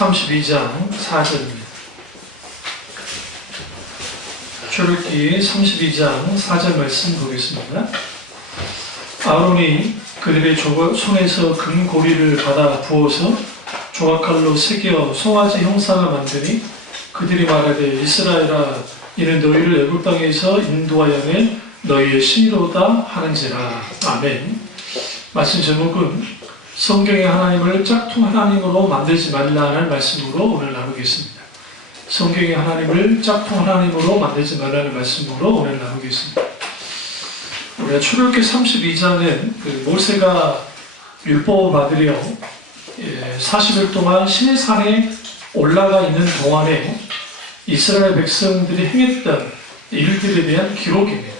32장 4절입니다. 출애굽기 32장 4절 말씀 보겠습니다. 아론이 그들의 손에서 금고리를 받아 부어서 조각칼로 새겨 송아지 형상을 만드니 그들이 말하되 이스라엘아 이는 너희를 애굽 땅에서 인도하여 낸 너희의 신이로다 하는지라. 아멘. 말씀 제목은 성경의 하나님을 짝퉁 하나님으로 만들지 말라는 말씀으로 오늘 나누겠습니다. 성경의 하나님을 짝퉁 하나님으로 만들지 말라는 말씀으로 오늘 나누겠습니다. 우리가 출애굽기 32장은 모세가 율법을 받으려 40일 동안 시내산에 올라가 있는 동안에 이스라엘 백성들이 행했던 일들에 대한 기록입니다.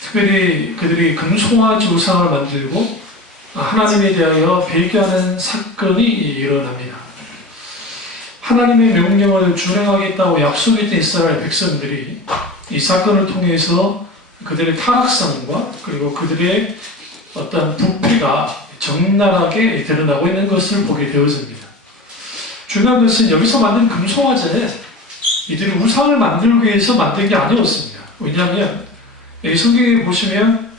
특별히 그들이 금송아지 우상을 만들고 하나님에 대하여 배교하는 사건이 일어납니다. 하나님의 명령을 준행하겠다고 약속했던 이스라엘 백성들이 이 사건을 통해서 그들의 타락성과 그리고 그들의 어떤 부패가 적나라하게 드러나고 있는 것을 보게 되어집니다. 중요한 것은 여기서 만든 금송아지는 이들이 우상을 만들기 위해서 만든 게 아니었습니다. 왜냐하면 여기 성경에 보시면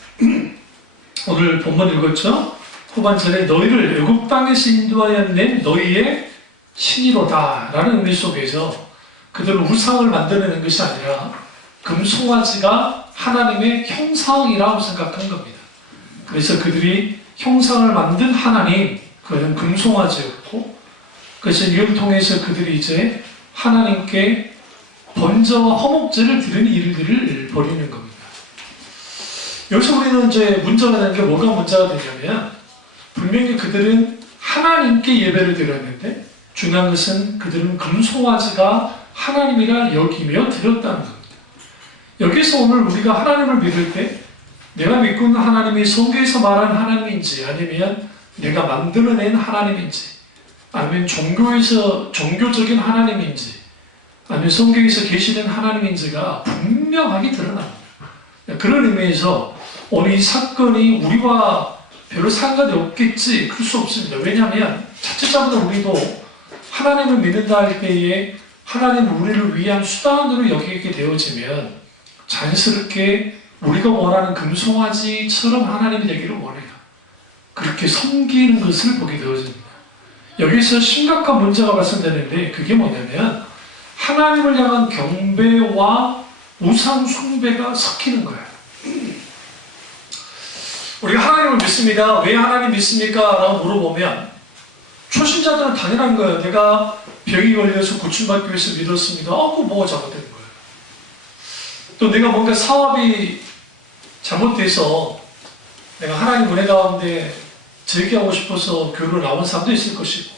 오늘 본문 읽었죠? 후반절에 너희를 애굽 땅에서 인도하여 낸 너희의 신이로다 라는 의미 속에서 그들은 우상을 만들어내는 것이 아니라 금송아지가 하나님의 형상이라고 생각한 겁니다. 그래서 그들이 형상을 만든 하나님, 그것은 금송아지였고 그것은 이를 통해서 그들이 이제 하나님께 번제와 허목제를 드리는 일들을 벌이는 겁니다. 여기서 우리는 이제 문제가 되는 게 뭐가 문제가 되냐면 분명히 그들은 하나님께 예배를 드렸는데 중요한 것은 그들은 금송아지가 하나님이라 여기며 드렸다는 겁니다. 여기서 오늘 우리가 하나님을 믿을 때 내가 믿고 있는 하나님이 성경에서 말하는 하나님인지 아니면 내가 만들어낸 하나님인지 아니면 종교적인 하나님인지 아니면 성경에서 계시된 하나님인지가 분명하게 드러납니다. 그런 의미에서 오늘 이 사건이 우리와 별로 상관이 없겠지 그럴 수 없습니다. 왜냐하면 자칫하면 우리도 하나님을 믿는다 할 때에 하나님 우리를 위한 수단으로 여기게 되어지면 자연스럽게 우리가 원하는 금송아지처럼 하나님이 되기를 원해요. 그렇게 섬기는 것을 보게 되어집니다. 여기서 심각한 문제가 발생되는데 그게 뭐냐면 하나님을 향한 경배와 우상 숭배가 섞이는 거예요. 우리가 하나님을 믿습니다. 왜 하나님 믿습니까? 라고 물어보면 초신자들은 당연한 거예요. 내가 병이 걸려서 고침받기 위해서 믿었습니다. 그거 뭐가 잘못된 거예요? 또 내가 뭔가 사업이 잘못돼서 내가 하나님 은혜 가운데 즐기하고 싶어서 교회로 나온 사람도 있을 것이고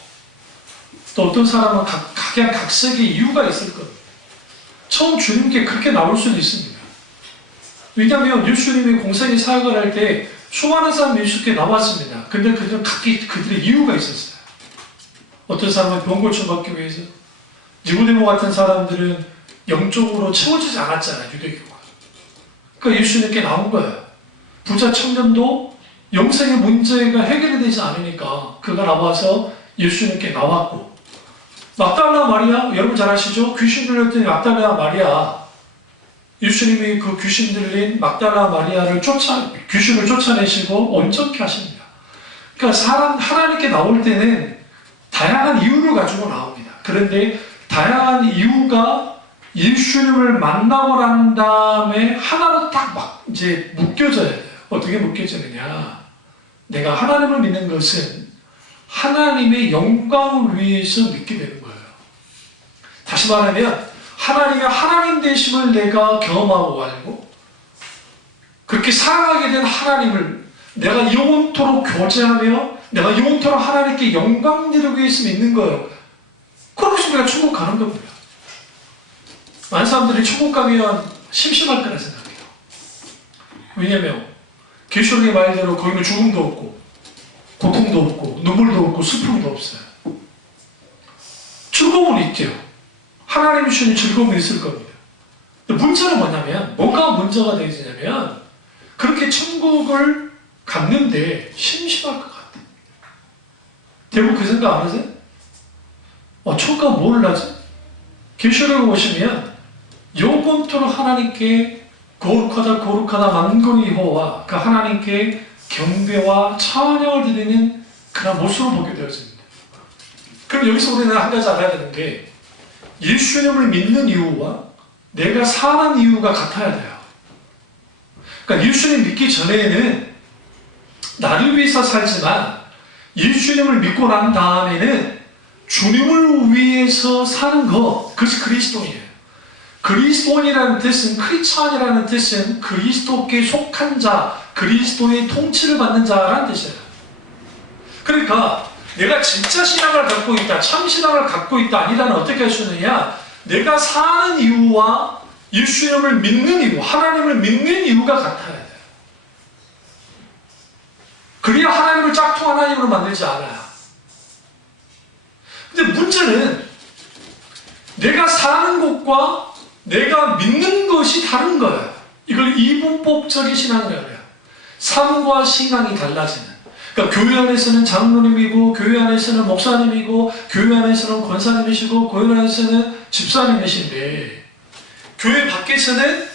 또 어떤 사람은 각색의 이유가 있을 겁니다. 처음 주님께 그렇게 나올 수는 있습니다. 왜냐하면 예수님이 공생의 사역을 할 때 수많은 사람이 예수께 나왔습니다. 근데 그들은 각기 그들의 이유가 있었어요. 어떤 사람은 병 고침받기 위해서, 니고데모 같은 사람들은 영적으로 채워지지 않았잖아요, 유대교가. 그러니까 예수님께 나온 거예요. 부자 청년도 영생의 문제가 해결이 되지 않으니까 그가 나와서 예수님께 나왔고, 막달라 마리아, 여러분 잘 아시죠? 귀신 들렸더니 막달라 마리아, 예수님이 그 귀신 들린 막달라 마리아를 귀신을 쫓아내시고 온전케 하십니다. 그러니까 하나님께 나올 때는 다양한 이유를 가지고 나옵니다. 그런데 다양한 이유가 예수님을 만나고 난 다음에 하나로 딱 이제 묶여져야 돼요. 어떻게 묶여지느냐? 내가 하나님을 믿는 것은 하나님의 영광을 위해서 믿게 되는 거예요. 다시 말하면 하나님의 하나님 되심을 내가 경험하고 알고 그렇게 사랑하게 된 하나님을 내가 영원토록 교제하며 내가 영원토록 하나님께 영광 드리기 위해서 믿는 거예요. 그렇게 해서 우리가 천국 가는 겁니다. 많은 사람들이 천국 가면 심심할 거라 생각해요. 왜냐하면 계시록의 말대로 거기는 죽음도 없고 고통도 없고 눈물도 없고 슬픔도 없어요. 즐거움은 있대요. 하나님이 주시는 즐거움이 있을 겁니다. 문제는 뭐냐면 뭐가 문제가 되냐면 그렇게 천국을 갔는데 심심할 것 같아요. 대부분 그 생각 안 하세요? 초가 뭘 하지? 계시록에 보시면 영원토록 하나님께 거룩하다 만군의 여호와 그 하나님께 경배와 찬양을 드리는 그런 모습을 보게 되어집니다. 그럼 여기서 우리는 한 가지 알아야 되는 게 예수님을 믿는 이유와 내가 사는 이유가 같아야 돼요. 그러니까 예수님 믿기 전에는 나를 위해서 살지만 예수님을 믿고 난 다음에는 주님을 위해서 사는 것, 그것이 그리스도인이에요. 그리스도인이라는 뜻은, 크리스찬이라는 뜻은 그리스도께 속한 자, 그리스도의 통치를 받는 자라는 뜻이에요. 그러니까 내가 진짜 신앙을 갖고 있다, 참 신앙을 갖고 있다 아니라는 어떻게 할 수 있느냐? 내가 사는 이유와 예수님을 믿는 이유, 하나님을 믿는 이유가 같아야 돼요. 그래야 하나님을 짝퉁 하나님으로 만들지 않아요. 근데 문제는 내가 사는 것과 내가 믿는 것이 다른 거예요. 이걸 이분법적인 신앙이라고 해요. 삶과 신앙이 달라지는. 그러니까 교회 안에서는 장로님이고, 교회 안에서는 목사님이고, 교회 안에서는 권사님이시고, 교회 안에서는 집사님이신데, 교회 밖에서는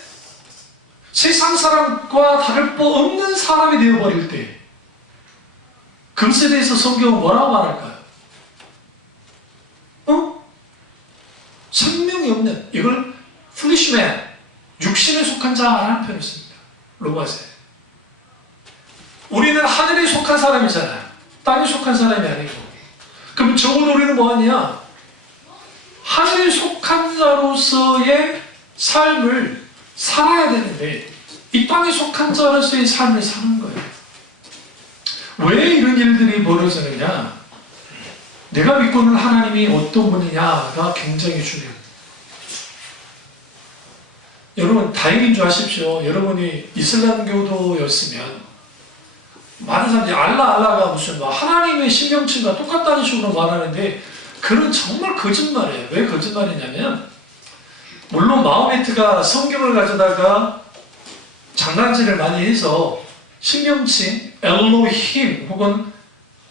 세상 사람과 다를 바 없는 사람이 되어버릴 때, 그것에 대해서 성경은 뭐라고 말할까요? 생명이 없는, 이걸 플리시맨, 육신에 속한 자라는 표현을 씁니다. 로마서에. 우리는 하늘에 속한 사람이잖아요. 땅에 속한 사람이 아니고. 그럼 적어도 우리는 뭐하냐? 하늘에 속한 자로서의 삶을 살아야 되는데 이 땅에 속한 자로서의 삶을 사는 거예요. 왜 이런 일들이 벌어지느냐? 내가 믿고 있는 하나님이 어떤 분이냐가 굉장히 중요해요. 여러분 다행인 줄 아십시오. 여러분이 이슬람교도였으면 많은 사람들이 알라가 무슨 하나님의 신명칭과 똑같다는 식으로 말하는데 그건 정말 거짓말이에요. 왜 거짓말이냐면 물론 마호메트가 성경을 가져다가 장난질을 많이 해서 신명칭 엘로힘 혹은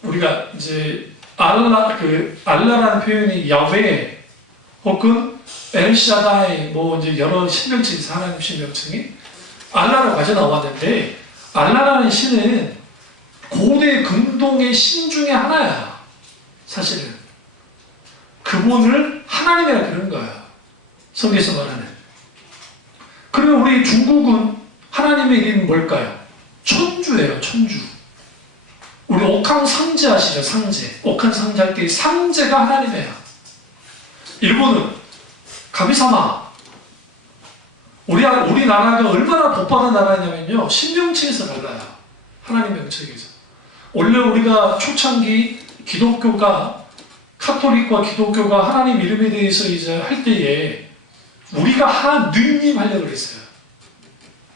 우리가 이제 알라라는 표현이 야훼 혹은 엘샤다이 이제 여러 신명칭이 있어요. 하나님 신명칭이 알라로 가져 나왔는데 알라라는 신은 고대 근동의 신 중에 하나야. 사실은 그분을 하나님이라 그러는 거야. 성경에서 말하는. 그러면 우리 중국은 하나님의 이름이 뭘까요? 천주예요. 천주. 우리 옥황상제 아시죠? 상제. 옥황상제 할 때 상제가 하나님이에요. 일본은 가미사마. 우리나라가 얼마나 복받은 나라냐면요. 신명칭에서 달라요. 하나님 명칭에서. 원래 우리가 초창기 기독교가 카톨릭과 기독교가 하나님 이름에 대해서 이제 할 때에 우리가 하느님 하려고 그랬어요.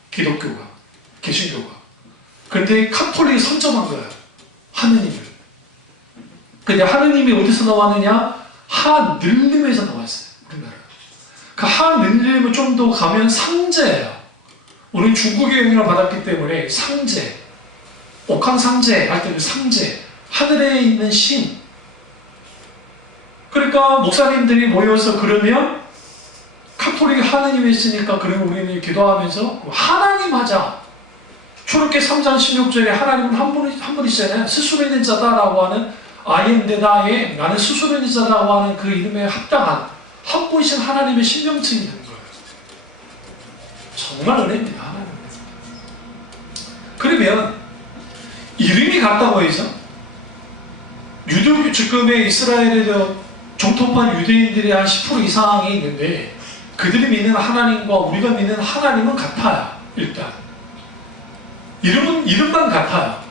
기독교가, 개신교가. 그런데 카톨릭이 선점한 거예요. 하느님을. 근데 하느님이 어디서 나왔느냐? 하늘림에서 나왔어요. 우리나라. 그 하늘림은 좀 더 가면 상제예요. 우리는 중국의 영향을 받았기 때문에 상제, 옥황상제 할 때는 상제, 하늘에 있는 신. 그러니까 목사님들이 모여서 그러면 카톨릭이 하느님이 있으니까 그러면 우리는 기도하면서 하나님 하자. 초록계 3장 16절에 하나님은 한 분이시잖아요. 스스로 있는 자다라고 하는 I am that I am, 나는 스스로 있는 자라고 하는 그 이름에 합당한 한 분이신 하나님의 신명칭이 있는 거예요. 정말 은혜입니다. 하나님. 그러면 이름이 같다고 해서 유대교 지금의 이스라엘의 정통판 유대인들이 한 10% 이상이 있는데 그들이 믿는 하나님과 우리가 믿는 하나님은 같아요. 일단 이름만 같아요.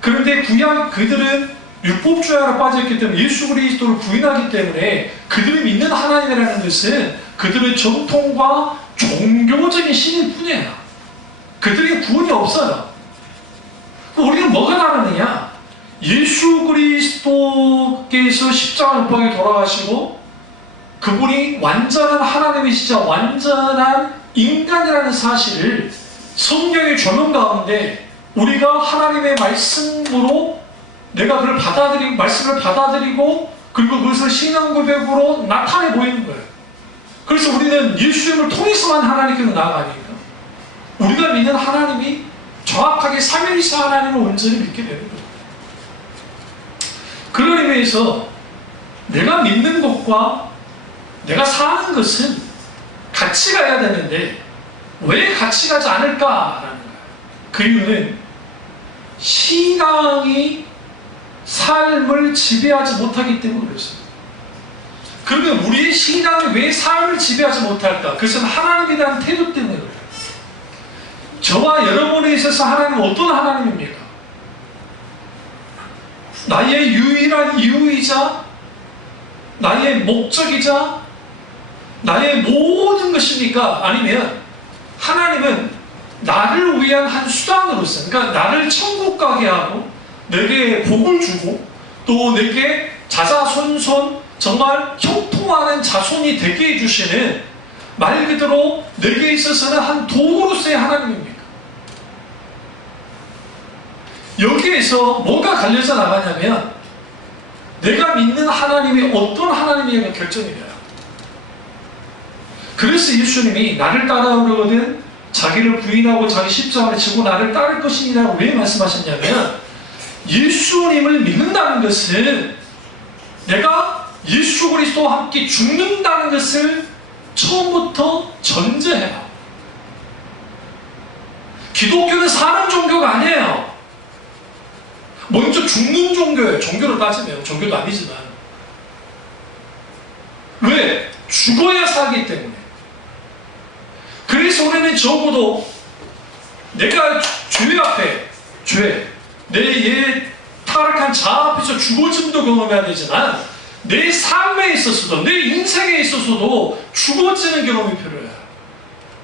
그런데 그들은 율법주의로 빠져있기 때문에 예수 그리스도를 부인하기 때문에 그들이 믿는 하나님이라는 것은 그들의 전통과 종교적인 신일 뿐이에요. 그들에게 구원이 없어요. 우리는 뭐가 다르느냐? 예수 그리스도께서 십자가 못 박에 돌아가시고 그분이 완전한 하나님이시자 완전한 인간이라는 사실을 성경의 조명 가운데 우리가 하나님의 말씀으로 내가 그걸 받아들이고 말씀을 받아들이고 그리고 그걸 그것을 신앙 고백으로 나타내 보이는 거예요. 그래서 우리는 예수님을 통해서만 하나님께로 나아가니까 우리가 믿는 하나님이 정확하게 삼위일체 하나님을 온전히 믿게 되는 거예요. 그런 의미에서 내가 믿는 것과 내가 사는 것은 같이 가야 되는데 왜 같이 가지 않을까라는 거예요. 그 이유는 신앙이 삶을 지배하지 못하기 때문에 그렇습니다. 그러면 우리의 신앙이 왜 삶을 지배하지 못할까? 그것은 하나님에 대한 태도 때문에 그래요. 저와 여러분에 있어서 하나님은 어떤 하나님입니까? 나의 유일한 이유이자 나의 목적이자 나의 모든 것입니까? 아니면 하나님은 나를 위한 한 수단으로서, 그러니까 나를 천국 가게 하고 내게 복을 주고 또 내게 자자손손 정말 형통하는 자손이 되게 해주시는 말 그대로 내게 있어서는 한 도구로서의 하나님입니까? 여기에서 뭐가 갈려져 나가냐면 내가 믿는 하나님이 어떤 하나님이냐가 결정이 돼요. 그래서 예수님이 나를 따라오려거든 자기를 부인하고 자기 십자가를 지고 나를 따를 것이니라고 왜 말씀하셨냐면 예수님을 믿는다는 것은 내가 예수 그리스도와 함께 죽는다는 것을 처음부터 전제해요. 기독교는 사는 종교가 아니에요. 먼저 죽는 종교예요. 종교로 따지면 종교도 아니지만 왜? 죽어야 살기 때문에. 그래서 우리는 적어도 내가 죄 앞에 내 타락한 자아 앞에서 죽어짐도 경험해야 되지만 내 삶에 있어서도 내 인생에 있어서도 죽어지는 경험이 필요해요.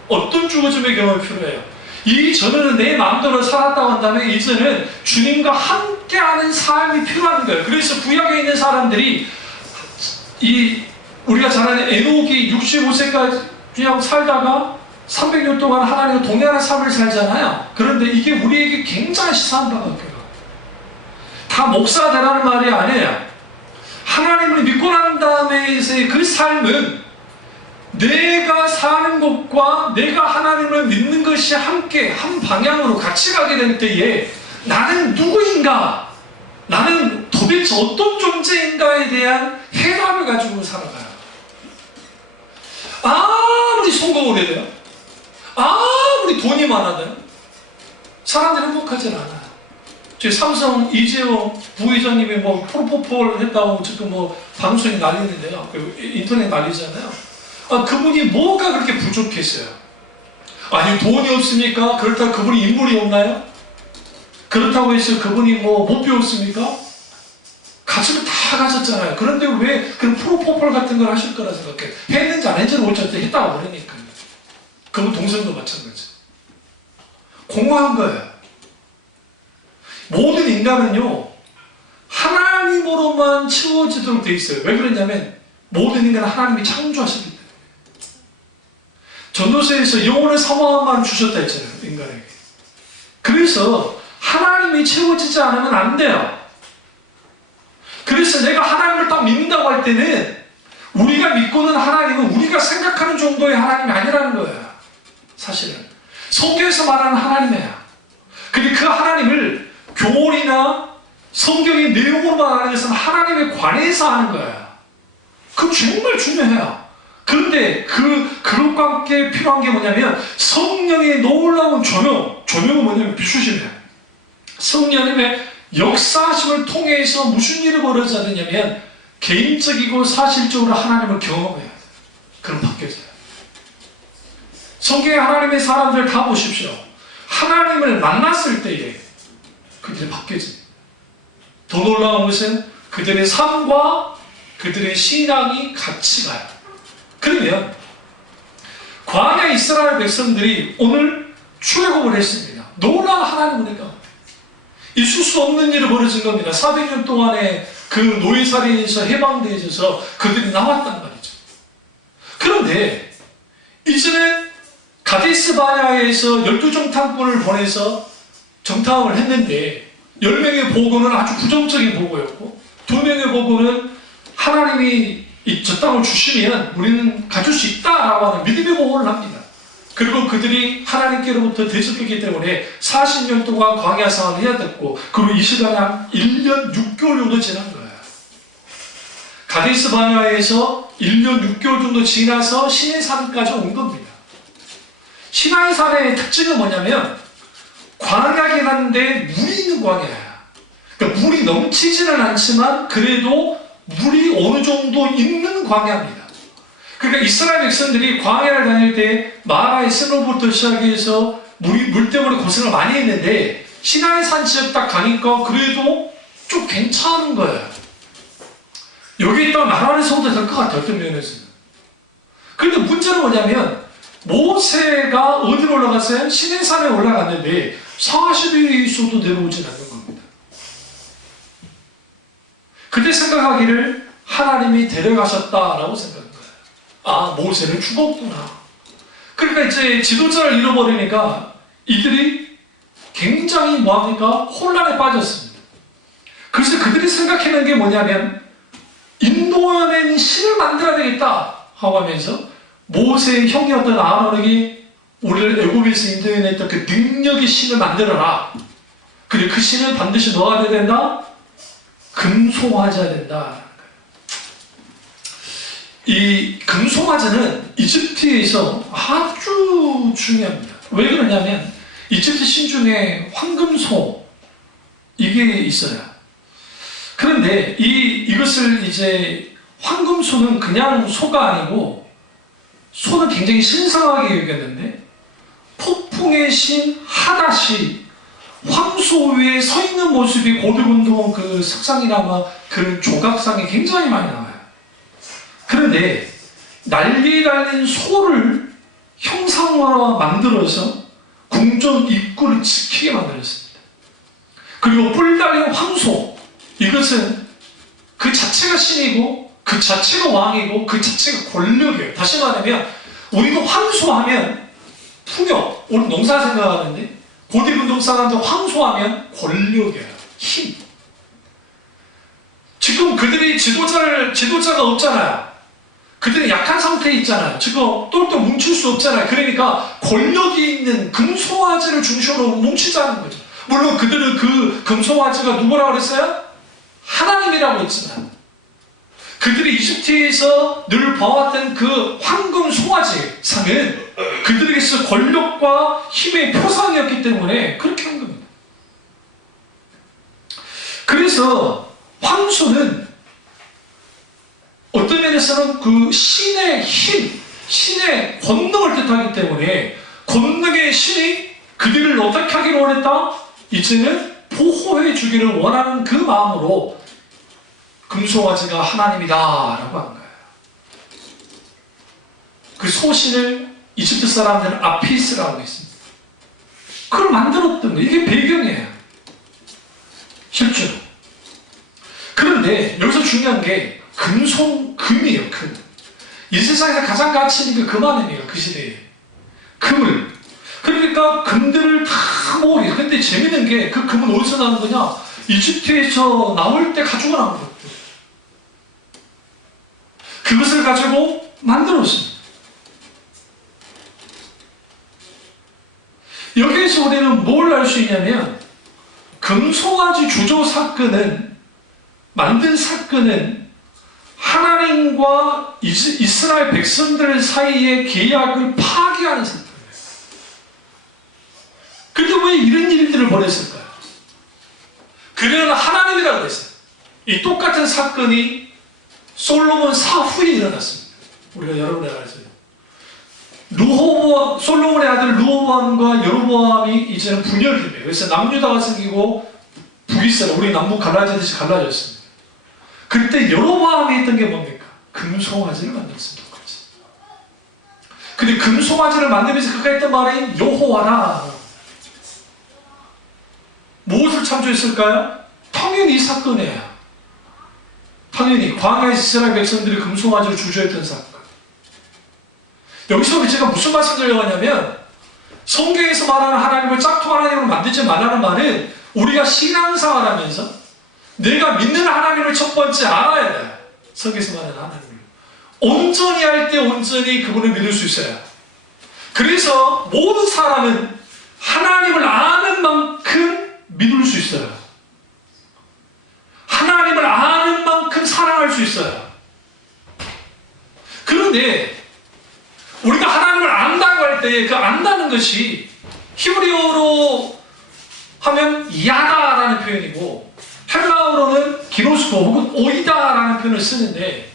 어떤 죽어짐의 경험이 필요해요? 이전에는 내 마음대로 살았다고 한다면 이제는 주님과 함께하는 삶이 필요한 거예요. 그래서 구약에 있는 사람들이 우리가 잘 아는 에녹이 65세까지 그냥 살다가 300년 동안 하나님과 동행하는 삶을 살잖아요. 그런데 이게 우리에게 굉장히 시사한 바가 없어요. 다 목사 되라는 말이 아니에요. 하나님을 믿고 난 다음에의 그 삶은 내가 사는 것과 내가 하나님을 믿는 것이 함께 한 방향으로 같이 가게 될 때에 나는 누구인가? 나는 도대체 어떤 존재인가에 대한 해답을 가지고 살아가요. 아무리 성공을 해도요, 아무리 돈이 많아도요, 사람들이 행복하지 않아요. 제 삼성 이재용 부회장님이 뭐 프로포폴 했다고 지금 뭐 방송이 날리는데요. 인터넷 날리잖아요. 그분이 뭐가 그렇게 부족했어요? 아니 돈이 없습니까? 그렇다고 그분이 인물이 없나요? 그렇다고 해서 그분이 뭐 못 배웠습니까? 가지고 다 가졌잖아요. 그런데 왜 그런 프로포폴 같은 걸 하실 거라 생각해? 했는지 안 했는지는 어쨌든 했다고 그러니까. 그분 동생도 마찬가지. 공허한 거예요. 모든 인간은요 하나님으로만 채워지도록 돼 있어요. 왜 그러냐면 모든 인간은 하나님이 창조하시기 때문에. 전도서에서 영혼의 사모함만 주셨다 했잖아요. 인간에게. 그래서 하나님이 채워지지 않으면 안 돼요. 그래서 내가 하나님을 딱 믿는다고 할 때는 우리가 믿고는 하나님은 우리가 생각하는 정도의 하나님이 아니라는 거예요. 사실은 성경에서 말하는 하나님이야. 근데 그 하나님을 교리나 성경의 내용으로만 아는 것은 하나님에 관해서 아는 거예요. 그거 정말 중요해요. 그런데 그것과 함께 필요한 게 뭐냐면 성령의 놀라운 조명은 뭐냐면 비추심이에요. 성령님의 역사하심을 통해서 무슨 일이 벌어져야 되냐면 개인적이고 사실적으로 하나님을 경험해야 돼요. 그럼 바뀌어져요. 성경의 하나님의 사람들 다 보십시오. 하나님을 만났을 때에 그들이 바뀌어집니다. 더 놀라운 것은 그들의 삶과 그들의 신앙이 같이 가요. 그러면 광야 이스라엘 백성들이 오늘 출애굽을 했습니다. 놀라운 하나님 은혜가 있을 수 없는 일이 벌어진 겁니다. 400년 동안의 그 노예살이에서 해방되어져서 그들이 나왔단 말이죠. 그런데 이제는 가데스 바네아에서 12정탐꾼을 보내서 정탐을 했는데 10명의 보고는 아주 부정적인 보고였고 2명의 보고는 하나님이 저 땅을 주시면 우리는 가질 수 있다라고 하는 믿음의 보호를 합니다. 그리고 그들이 하나님께로부터 대적했기 때문에 40년 동안 광야 생활을 해야 됐고, 그리고 이 시간에 한 1년 6개월 정도 지난 거예요. 가데스 바네아에서 1년 6개월 정도 지나서 시내산까지 온 겁니다. 시내산의 특징은 뭐냐면 광야긴 한데 물이 있는 광야야. 그러니까 물이 넘치지는 않지만 그래도 물이 어느 정도 있는 광야입니다. 그러니까 이스라엘 백성들이 광야를 다닐 때 마라의 스노부터 시작해서 물 때문에 고생을 많이 했는데 시내산 지역 딱 가니까 그래도 좀 괜찮은 거예요. 여기 있다가 나라에서도 될 것 같아요. 어떤 면에서는. 그런데 문제는 뭐냐면 모세가 어디로 올라갔어요? 시내산에 올라갔는데 40일이 있어도 내려오진 않는 겁니다. 그때 생각하기를 하나님이 데려가셨다라고 생각한 거예요. 아, 모세는 죽었구나. 그러니까 이제 지도자를 잃어버리니까 이들이 굉장히 뭐합니까? 혼란에 빠졌습니다. 그래서 그들이 생각하는 게 뭐냐면 인도하는 신을 만들어야 되겠다 하고 하면서 모세의 형이었던 아론에게 우리를 애굽에서 인도해냈던 그 능력의 신을 만들어라. 그리고 그 신은 반드시 뭐가 돼야 된다? 금송아지가 된다. 이 금송아지는 이집트에서 아주 중요합니다. 왜 그러냐면 이집트 신 중에 황금소 이게 있어요. 그런데 이것을 이제 황금소는 그냥 소가 아니고 소는 굉장히 신성하게 여겼는데 폭풍의 신 하닷이 황소 위에 서 있는 모습이 고대군동 그 석상이나 그런 조각상에 굉장히 많이 나와요. 그런데 난리 달린 소를 형상으로 만들어서 궁전 입구를 지키게 만들었습니다. 그리고 뿔 달린 황소, 이것은 그 자체가 신이고 그 자체가 왕이고 그 자체가 권력이에요. 다시 말하면 우리가 황소하면 풍요, 우리 농사 생각하는데 고대분동 사람들 황소하면 권력이에요. 힘. 지금 그들이 지도자가 없잖아요. 그들이 약한 상태에 있잖아요. 지금 똘똘 뭉칠 수 없잖아요. 그러니까 권력이 있는 금송아지를 중심으로 뭉치자는 거죠. 물론 그들은 그 금송아지가 누구라고 그랬어요? 하나님이라고 했지만 그들이 이집트에서 늘 봐왔던 그 황금 송아지 상은 그들에게서 권력과 힘의 표상이었기 때문에 그렇게 한 겁니다. 그래서 황소는 어떤 면에서는 그 신의 힘, 신의 권능을 뜻하기 때문에 권능의 신이 그들을 어떻게 하기를 원했다? 이제는 보호해 주기를 원하는 그 마음으로 금송아지가 하나님이다 라고 한 거예요. 그 소신을 이집트 사람들은 아피스라고 했습니다. 그걸 만들었던 거예요. 이게 배경이에요. 실제로. 그런데 여기서 중요한 게 금이에요. 금. 이 세상에서 가장 가치 있는 게 금 아닙니까? 그 시대에. 금을. 그러니까 금들을 다 모으게. 근데 재밌는 게 그 금은 어디서 나는 거냐? 이집트에서 나올 때 가지고 나온 것들. 그것을 가지고 만들었습니다. 여기에서 우리는 뭘 알 수 있냐면 금송아지 주조 사건은 만든 사건은 하나님과 이스라엘 백성들 사이의 계약을 파괴하는 사건이에요. 근데 왜 이런 일들을 벌였을까요? 그는 하나님이라고 했어요. 이 똑같은 사건이 솔로몬 사후에 일어났습니다. 우리가 여러분에 알았어요. 솔로몬의 아들 르호보암과 여로보암이 이제는 분열됩니다. 그래서 남유다가 생기고 북이스라엘, 우리 남북 갈라지듯이 갈라졌습니다. 그때 여로보암이 했던 게 뭡니까? 금송아지를 만들었습니다. 근데 금송아지를 만들면서 그가 했던 말이 여호와라. 무엇을 참조했을까요? 당연히 이 사건이에요. 당연히 광야의 이스라엘 백성들이 금송아지를 주저했던 사건. 여기서 제가 무슨 말씀드리려고 하냐면 성경에서 말하는 하나님을 짝퉁 하나님으로 만들지 말라는 말은 우리가 신앙생활하면서 내가 믿는 하나님을 첫 번째 알아야 돼요. 성경에서 말하는 하나님을 온전히 할 때 온전히 그분을 믿을 수 있어요. 그래서 모든 사람은 하나님을 아는 만큼 믿을 수 있어요. 하나님을 아는 만큼 사랑할 수 있어요. 그런데 우리가 하나님을 안다고 할 때 그 안다는 것이 히브리어로 하면 야다라는 표현이고 헬라어로는 기노스코 혹은 오이다라는 표현을 쓰는데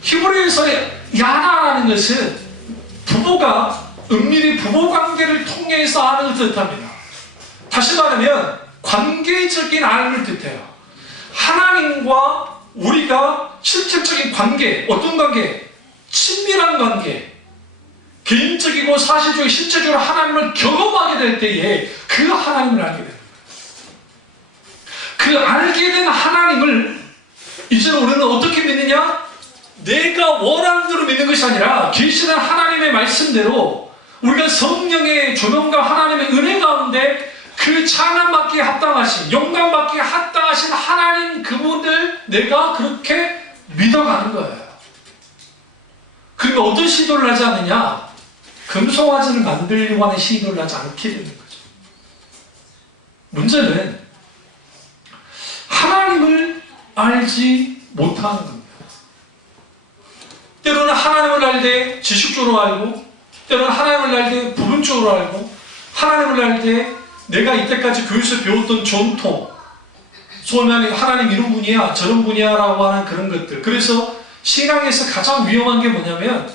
히브리어에서의 야다라는 것은 부부가 은밀히 부부관계를 통해서 아는 것을 뜻합니다. 다시 말하면 관계적인 알을 뜻해요. 하나님과 우리가 실질적인 관계, 어떤 관계? 친밀한 관계, 개인적이고 사실적이고 실제적으로 하나님을 경험하게 될 때에 그 하나님을 알게 됩니다. 그 알게 된 하나님을 이제 우리는 어떻게 믿느냐? 내가 원하는 대로 믿는 것이 아니라 계시된 하나님의 말씀대로 우리가 성령의 조명과 하나님의 은혜 가운데 그 찬양받기에 합당하신, 영광받기에 합당하신 하나님 그분을 내가 그렇게 믿어가는 거예요. 그러니까 어떤 시도를 하지 않느냐? 금송아지를 만들려고 하는 시도를 하지 않게 되는 거죠. 문제는 하나님을 알지 못하는 겁니다. 때로는 하나님을 알 때 지식적으로 알고, 때로는 하나님을 알 때 부분적으로 알고, 하나님을 알 때 내가 이때까지 교회에서 배웠던 전통, 소위 말해 하나님 이런 분이야 저런 분이야 라고 하는 그런 것들. 그래서 신앙에서 가장 위험한 게 뭐냐면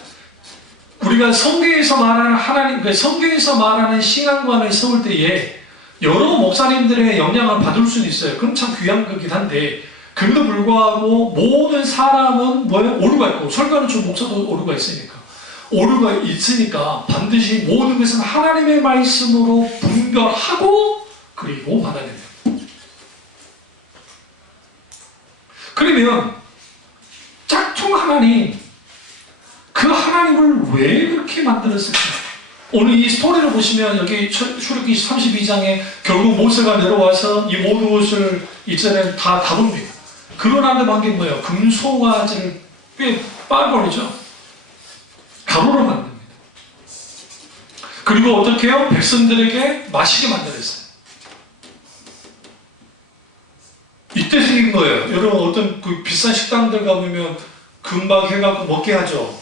우리가 성경에서 말하는 하나님, 성경에서 말하는 신앙관을 세울 때에 여러 목사님들의 영향을 받을 수는 있어요. 그럼 참 귀한 거긴 한데 그럼에도 불구하고 모든 사람은 뭐예요? 오류가 있고 설교하는 저 목사도 오류가 있으니까 반드시 모든 것은 하나님의 말씀으로 분별하고 그리고 받아들여요. 그러면 짝퉁 하나님, 그 하나님을 왜 그렇게 만들었을까? 오늘 이 스토리를 보시면 여기 출애굽기 32장에 결국 모세가 내려와서 이 모든 것을 이제는 다 다룹니다. 그러는데 만 게 뭐예요? 금송아지를 꽤 빨아버리죠. 가루로 만듭니다. 그리고 어떻게 해요? 백성들에게 마시게 만들었어요. 이때 생긴 거예요. 여러분 어떤 그 비싼 식당들 가보면 금방 해갖고 먹게 하죠.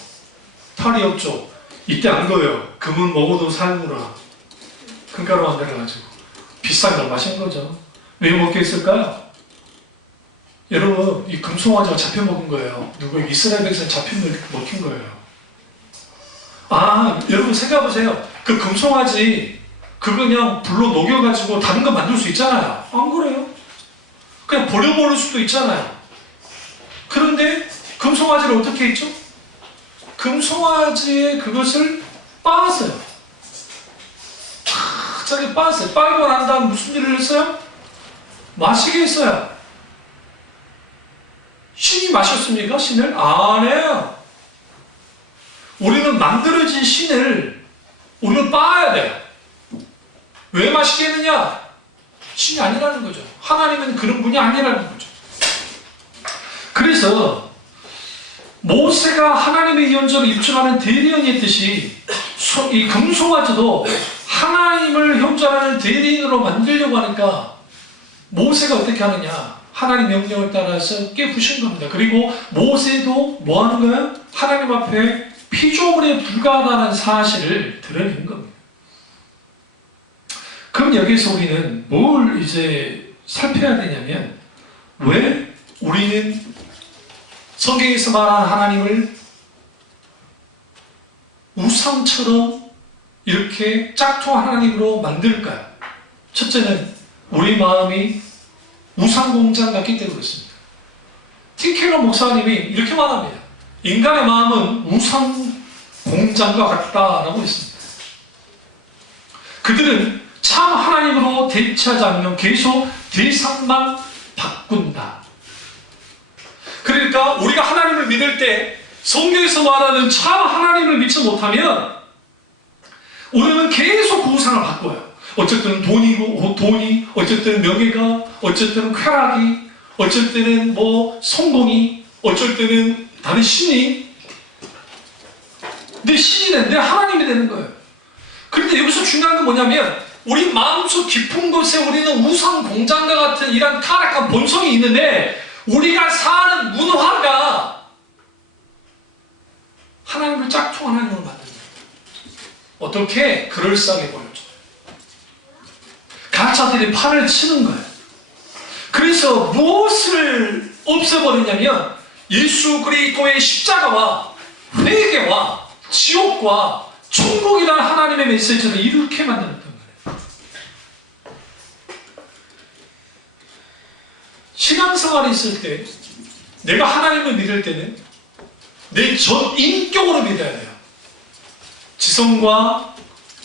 탈이 없죠. 이때 안 거예요. 금은 먹어도 살구나. 금가루 만들어가지고 비싼 걸 마신 거죠. 왜 먹게 했을까요? 여러분 이 금송아지가 잡혀 먹은 거예요. 누구 이스라엘 백성 잡혀 먹힌 거예요. 아 여러분 생각해보세요. 그 금송아지 그거 그냥 불로 녹여가지고 다른 거 만들 수 있잖아요. 안 그래요? 그냥 버려버릴 수도 있잖아요. 그런데 금송아지를 어떻게 했죠? 금송아지의 그것을 빻았어요. 저기 빻았어요. 빻고 난 다음 무슨 일을 했어요? 마시게 했어요. 신이 마셨습니까? 신을? 아니에요. 우리는 만들어진 신을 우리는 빻아야 돼요. 왜 마시게 했느냐? 신이 아니라는 거죠. 하나님은 그런 분이 아니라는 거죠. 그래서 모세가 하나님의 예언자로 입증하는 대리인이 있듯이 이 금송아지도 하나님을 형제하는 대리인으로 만들려고 하니까 모세가 어떻게 하느냐? 하나님 명령을 따라서 깨부신 겁니다. 그리고 모세도 뭐 하는 거예요? 하나님 앞에 피조물에 불과하다는 사실을 드러낸 겁니다. 그럼 여기서 우리는 뭘 이제 살펴야 되냐면 왜 우리는 성경에서 말하는 하나님을 우상처럼 이렇게 짝퉁 하나님으로 만들까요? 첫째는 우리 마음이 우상 공장 같기 때문에 그렇습니다. 티켈러 목사님이 이렇게 말합니다. 인간의 마음은 우상 공장과 같다라고 했습니다. 그들은 참 하나님으로 대치하지 않으면 계속 대상만 바꾼다. 그러니까 우리가 하나님을 믿을 때 성경에서 말하는 참 하나님을 믿지 못하면 우리는 계속 그 우상을 바꿔요. 어쨌든 돈이, 어쨌든 명예가, 어쨌든 쾌락이, 어쨌든 뭐 성공이, 어쩔 때는 다른 신이 내 신이 되는, 내 하나님이 되는 거예요. 그런데 여기서 중요한 건 뭐냐면 우리 마음속 깊은 곳에 우리는 우상 공장과 같은 이런 타락한 본성이 있는데 우리가 사는 문화가 하나님을 짝퉁 하나님으로 만든다. 어떻게? 그럴싸하게 보여줘. 가짜들이 판을 치는 거예요. 그래서 무엇을 없애버리냐면 예수 그리스도의 십자가와 회개와 지옥과 천국이라는 하나님의 메시지를 이렇게 만들었단 말이에요. 신앙생활이 있을 때 내가 하나님을 믿을 때는 내 전 인격으로 믿어야 돼요. 지성과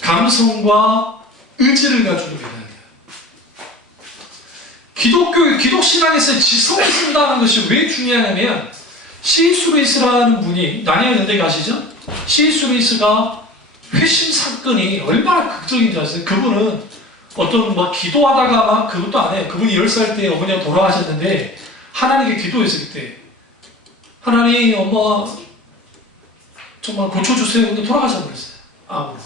감성과 의지를 가지고 믿어야 돼요. 기독신앙에서 지성을 쓴다는 것이 왜 중요하냐면 C.S. 루이스라는 분이 나니아 연대 가시죠? C.S. 루이스가 회심 사건이 얼마나 극적인 줄 아세요? 그분은 어떤 기도하다가 막 그것도 안 해요. 그분이 10살 때 어머니가 돌아가셨는데 하나님께 기도했어요. 그때 하나님 엄마 정말 고쳐주세요. 근데 돌아가셔 버렸어요. 아무로.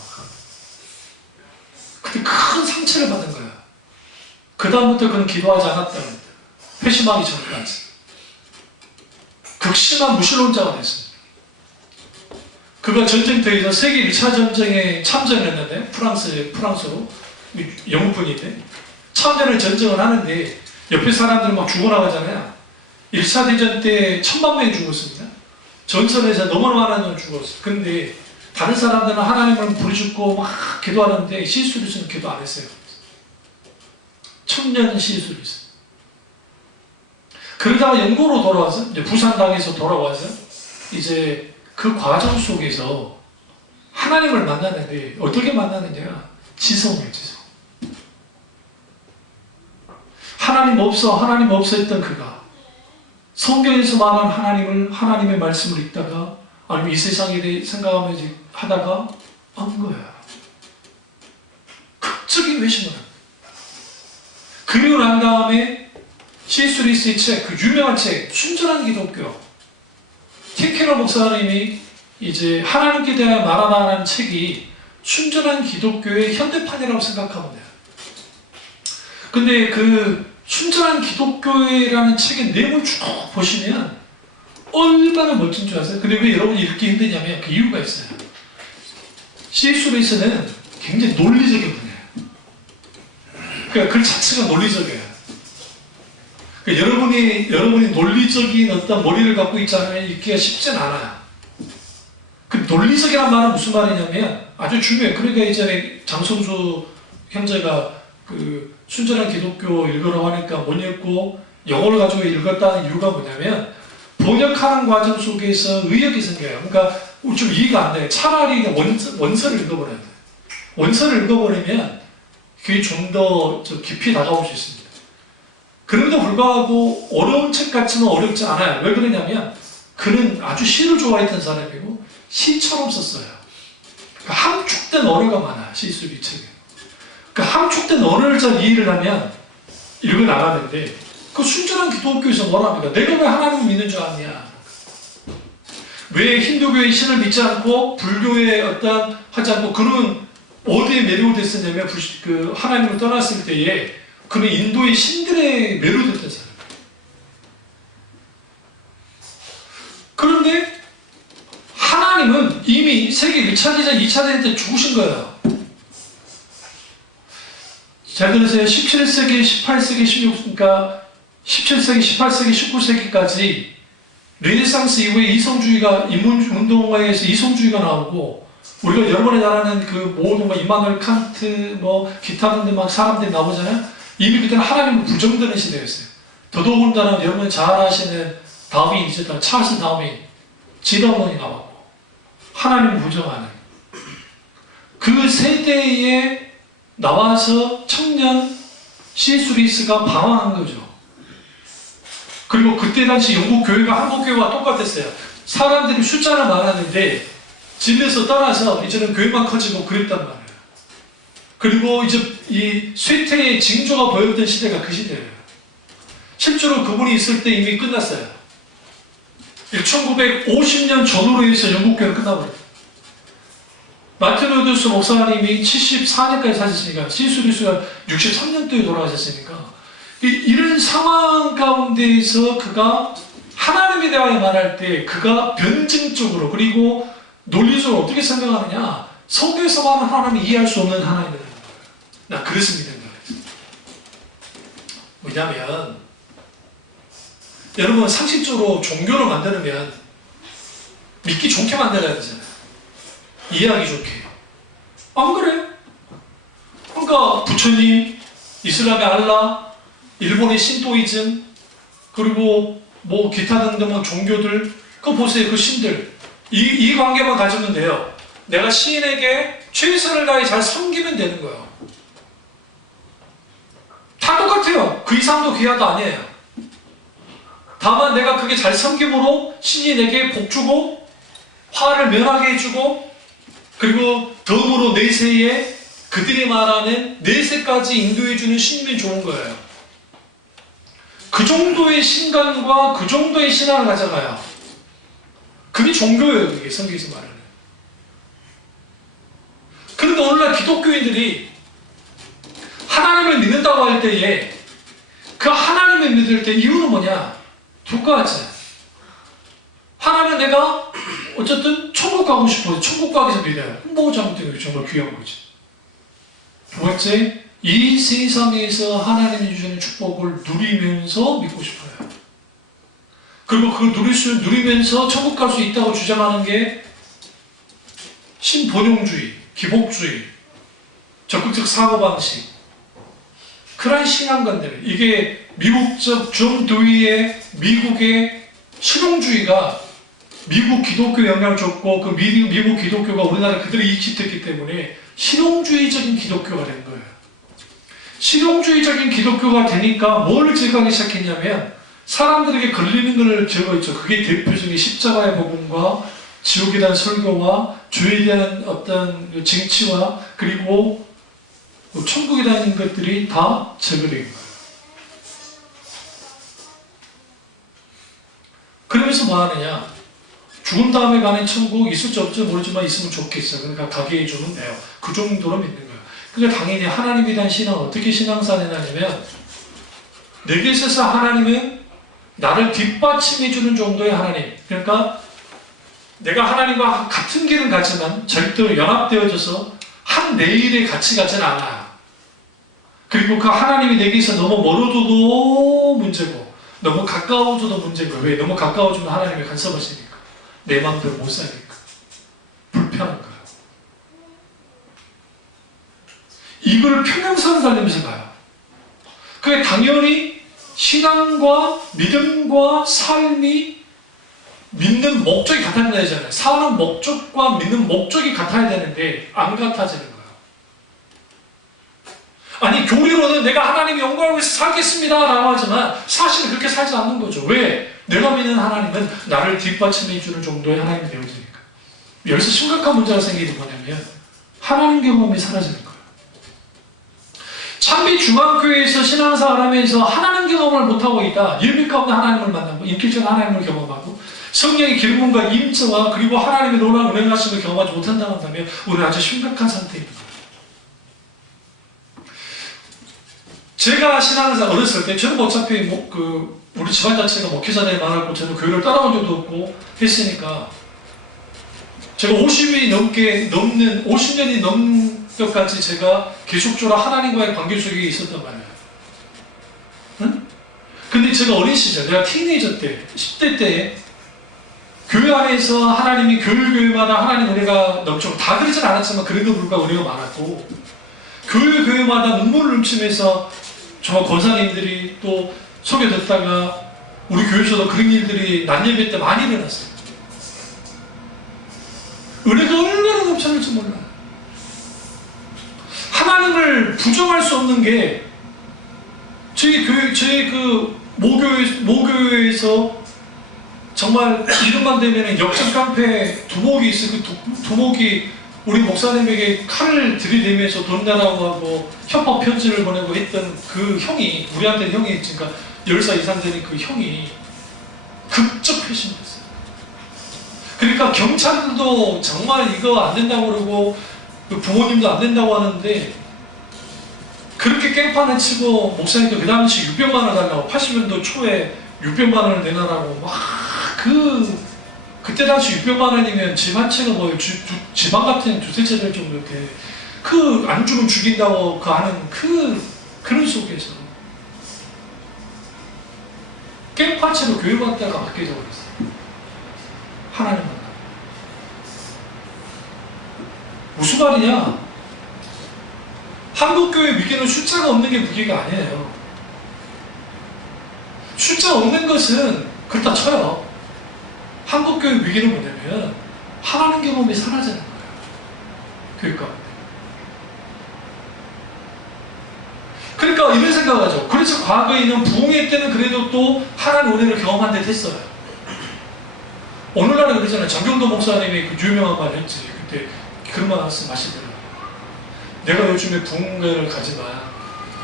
그때 큰 상처를 받은 거예요. 그 다음부터 그는 기도하지 않았다는 거예요. 회심하기 전까지. 극심한 무신론자가 됐습니다. 그가 전쟁터에서 세계 1차 전쟁에 참전을 했는데 프랑스로 영국분인데 참전을 전쟁을 하는데 옆에 사람들은 막 죽어나가잖아요. 1차 대전 때 1000만 명이 죽었습니다. 전선에서 너무나 많은 놈이 죽었어요. 근데 다른 사람들은 하나님을 부르짖고 막 기도하는데 C.S. 루이스는 기도 안 했어요. 청년 C.S. 루이스. 그러다가 영국으로 돌아와서 이제 부산당에서 돌아와서 이제 그 과정 속에서 하나님을 만나는데 어떻게 만나느냐? 지성이에요, 지성. 하나님 없어 했던 그가 성경에서 말한 하나님의 말씀을 읽다가 아니면 이 세상에 대해 생각하면서 하다가 안 거야. 극적인 회심을 합니다. 그리고 난 다음에 C.S. 루이스의 책, 그 유명한 책, 순전한 기독교. 티케너 목사님이 이제 하나님께 대하여 말하라는 책이 순전한 기독교의 현대판이라고 생각하면 돼요. 근데 그 순전한 기독교라는 책의 내용을 쭉 보시면 얼마나 멋진 줄 아세요? 근데 왜 여러분이 읽기 힘드냐면 그 이유가 있어요. C.S. 루이스는 굉장히 논리적인 분이에요. 그러니까 글 자체가 논리적이에요. 그러니까 여러분이 논리적인 어떤 머리를 갖고 있잖아요. 읽기가 쉽진 않아요. 그 논리적이란 말은 무슨 말이냐면 아주 중요해요. 그러니까 이전에 장성수 형제가 그 순전한 기독교 읽으라고 하니까 못 읽고 영어를 가지고 읽었다는 이유가 뭐냐면 번역하는 과정 속에서 의역이 생겨요. 그러니까 좀 이해가 안 돼요. 차라리 원서를 읽어버려야 돼요. 원서를 읽어버리면 그게 좀 더 깊이 다가올 수 있습니다. 그럼에도 불구하고 어려운 책 같지는 어렵지 않아요. 왜 그러냐면 그는 아주 시를 좋아했던 사람이고 시처럼 썼어요. 그러니까 함축된 언어가 많아요. C.S. 루이스 책에. 그러니까 함축된 언어를 잘 이해를 하면 읽어나가는데 그 순전한 기독교에서 뭐라 합니까? 내가 왜 하나님을 믿는 줄 아냐? 왜 힌두교의 신을 믿지 않고 불교의 하지 않고 그는 어디에 매료됐었냐면 그 하나님을 떠났을 때에 그는 인도의 신들에 매료됐던 사람. 그런데 하나님은 이미 세계 1차 대전, 2차 대전 때 죽으신 거예요. 잘 들으세요. 17세기, 18세기, 16, 17세기, 18세기, 19세기까지 르네상스 이후에 이성주의가 인문운동가에서 이성주의가 나오고 우리가 여러 번에 잘하는 그 모든 이마누엘 칸트 기타 등등 막 사람들이 나오잖아요. 이미 그때는 하나님을 부정되는 시대였어요. 더더군다나 여러분이 잘 아시는 다윈이죠. 찰스 다윈, 지다원이 나왔고 하나님을 부정하는 그 세대에 나와서 청년 C.S. 루이스가 방황한 거죠. 그리고 그때 당시 영국 교회가 한국 교회와 똑같았어요. 사람들이 숫자는 많았는데 진리에서 떠나서 이제는 교회만 커지고 그랬단 말이에요. 그리고 이제 이 쇠퇴의 징조가 보였던 시대가 그 시대예요. 실제로 그분이 있을 때 이미 끝났어요. 1950년 전후로 해서 영국교회는 끝나버려요. 마틴 루더스 목사님이 74년까지 사셨으니까 시수리수가 63년도에 돌아가셨으니까 이런 상황 가운데에서 그가 하나님에 대하여 말할 때 그가 변증적으로 그리고 논리적으로 어떻게 생각하느냐, 성경에서 말하는 하나님이 이해할 수 없는 하나님이라는 거예요. 나 그랬습니다. 왜냐하면 여러분 상식적으로 종교를 만드면 믿기 좋게 만들어야 되잖아요. 이해하기 좋게. 안 그래요? 그러니까 부처님, 이슬람의 알라, 일본의 신도이즘, 그리고 뭐 기타 등등 종교들, 그거 보세요. 그 신들 이 관계만 가지면 돼요. 내가 시인에게 최선을 다해 잘 섬기면 되는 거예요. 다 똑같아요. 그 이상도 귀하도 아니에요. 다만 내가 그게 잘 섬김으로 신이 내게 복 주고 화를 면하게 해주고 그리고 덤으로 내세에 그들이 말하는 내세까지 인도해주는 신이면 좋은 거예요. 그 정도의 신간과 그 정도의 신앙을 가져가요. 그게 종교예요. 그게 성경에서 말하는. 그런데 오늘날 기독교인들이 하나님을 믿는다고 할 때에 그 하나님을 믿을 때 이유는 뭐냐? 두 가지. 하나는 내가 어쨌든 천국 가고 싶어요. 천국 가기 위해서 믿어요. 뭐 잘못된 게 정말 귀한 거지. 두 번째, 이 세상에서 하나님이 주시는 축복을 누리면서 믿고 싶어요. 그리고 그걸 누리면서 천국 갈 수 있다고 주장하는 게 신본용주의, 기복주의, 적극적 사고방식, 그런 신앙관들. 이게 미국적 존 두이의 미국의 실용주의가 미국 기독교 영향을 줬고 그 미국 기독교가 우리나라 그대로 이식됐기 때문에 실용주의적인 기독교가 된 거예요. 실용주의적인 기독교가 되니까 뭘 제거하기 시작했냐면 사람들에게 걸리는 걸 제거했죠. 그게 대표적인 십자가의 복음과 지옥에 대한 설교와 죄에 대한 어떤 쟁취와 그리고 천국에 대한 것들이 다 제거된 거예요. 그러면서 뭐 하느냐? 죽은 다음에 가는 천국 있을지 없을지 모르지만 있으면 좋겠어. 그러니까 가게 해주면 돼요. 그 정도로 믿는 거예요. 그러니까 당연히 하나님에 대한 신앙은 어떻게 신앙사냐면 내게 있어서 하나님은 나를 뒷받침해주는 정도의 하나님. 그러니까 내가 하나님과 같은 길은 가지만 절대로 연합되어져서 한 내일에 같이 가지는 않아요. 그리고 그 하나님이 내게서 너무 멀어져도 문제고 너무 가까워져도 문제고. 왜? 너무 가까워지면 하나님이 간섭하시니까 내 마음대로 못 사니까 불편한 거예요. 이걸 평행선을 달리면서 가요. 그게 당연히 신앙과 믿음과 삶이 믿는 목적이 같아야 되잖아요. 사는 목적과 믿는 목적이 같아야 되는데 안 같아지는 거예요. 아니 교리로는 내가 하나님의 영광을 위해서 살겠습니다 라고 하지만 사실은 그렇게 살지 않는 거죠. 왜? 내가 믿는 하나님은 나를 뒷받침해 주는 정도의 하나님이 되어지니까. 여기서 심각한 문제가 생기는 뭐냐면 하나님 경험이 사라지는 거예요. 참비 중앙교회에서 신앙생활을 하면서 하나님 경험을 못하고 있다. 일밀가 없는 하나님을 만나고 인격적 하나님을 경험하고 성령의 기름과 임재와 그리고 하나님의 놀라운 은행하심을 경험하지 못한다고 한다면 우리는 아주 심각한 상태입니다. 제가 신앙생활 어렸을 때 저는 어차피 우리 집안 자체가 목회자들이 많았고 저는 교회를 따라온 적도 없고 했으니까 제가 50년이 넘는 것까지 제가 계속적으로 하나님과의 관계 속에 있었단 말이에요. 응? 근데 제가 어린 시절, 내가 티네이저 때, 10대 때 교회 안에서 하나님이 교회마다 하나님 은혜가 넘쳐 다 그러진 않았지만 그래도 불구하고 은혜가 많았고 교회마다 눈물을 훔치면서 정말 권사님들이 또 소개 듣다가 우리 교회에서도 그런 일들이 난예배 때 많이 일어났어요. 은혜가 얼마나 넘쳐날지 몰라요. 하나님을 부정할 수 없는 게 저희 모교회에서 정말 이름만 되면 역전 깡패 두목이 있어요. 그 두목이 우리 목사님에게 칼을 들이대면서 돈 내라고 하고 협박 편지를 보내고 했던 그 형이, 우리한테 형이, 그러니까 10살 이상 되는 그 형이 극적 회심했어요. 그러니까 경찰들도 정말 이거 안 된다고 그러고 부모님도 안 된다고 하는데 그렇게 깽판을 치고 목사님도 그 당시 600만 원 달라고 80년도 초에 600만 원을 내놔라고 막 그때 당시 600만 원이면 집 한 채가 뭐 집안 같은 두세 채 될 정도인데 그 안 주면 죽인다고 그 하는 그런 속에서 깽판치로 교육받다가 바뀌어져 버렸어요. 하나님 만나. 무슨 말이냐? 한국교회 위기는 숫자가 없는 게 무기가 아니에요. 숫자 없는 것은 그렇다 쳐요. 한국교회 위기는 뭐냐면 하나님 경험이 사라지는 거예요. 교육 가운데. 그러니까 이런 생각을 하죠. 그래서 과거에 있는 부흥회 때는 그래도 또 하나님 은혜를 경험한 듯 했어요. 오늘날은 그러잖아요. 정경도 목사님이 그 유명한 말 했지. 그때 그런 말 말씀하시더라고요. 내가 요즘에 부흥회를 가지만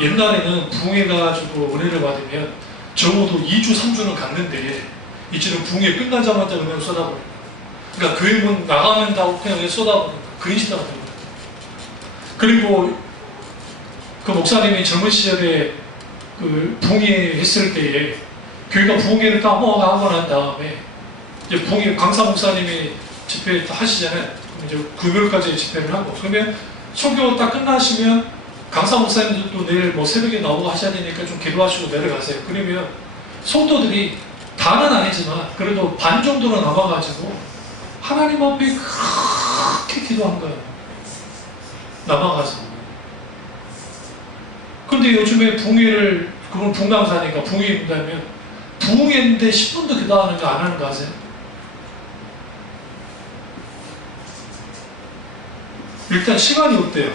옛날에는 부흥회 가지고 은혜를 받으면 적어도 2주, 3주는 갔는데 이제는 부흥회 끝나자마자 은혜를 쏟아버린다. 그러니까 교회 문 나가면 다 그냥 쏟아버린다. 그런 시대가 되거든요. 그리고 그 목사님이 젊은 시절에 그 부흥회 했을 때에 교회가 부흥회를 다 하고 난 다음에 이제 부흥회 강사 목사님이 집회 하시잖아요. 이제 금요일까지 집회를 하고 그러면 설교 딱 끝나시면 강사 목사님들도 내일 뭐 새벽에 나오고 하셔야 되니까 좀 기도하시고 내려가세요. 그러면 성도들이 다는 아니지만 그래도 반 정도로 남아가지고 하나님 앞에 그렇게 기도한 거예요. 남아가지고. 그런데 요즘에 부흥회를 그건 붕강사니까 부흥회 본다면 부흥회인데 10분도 기도하는 거 안 하는 거 아세요? 일단 시간이 없대요.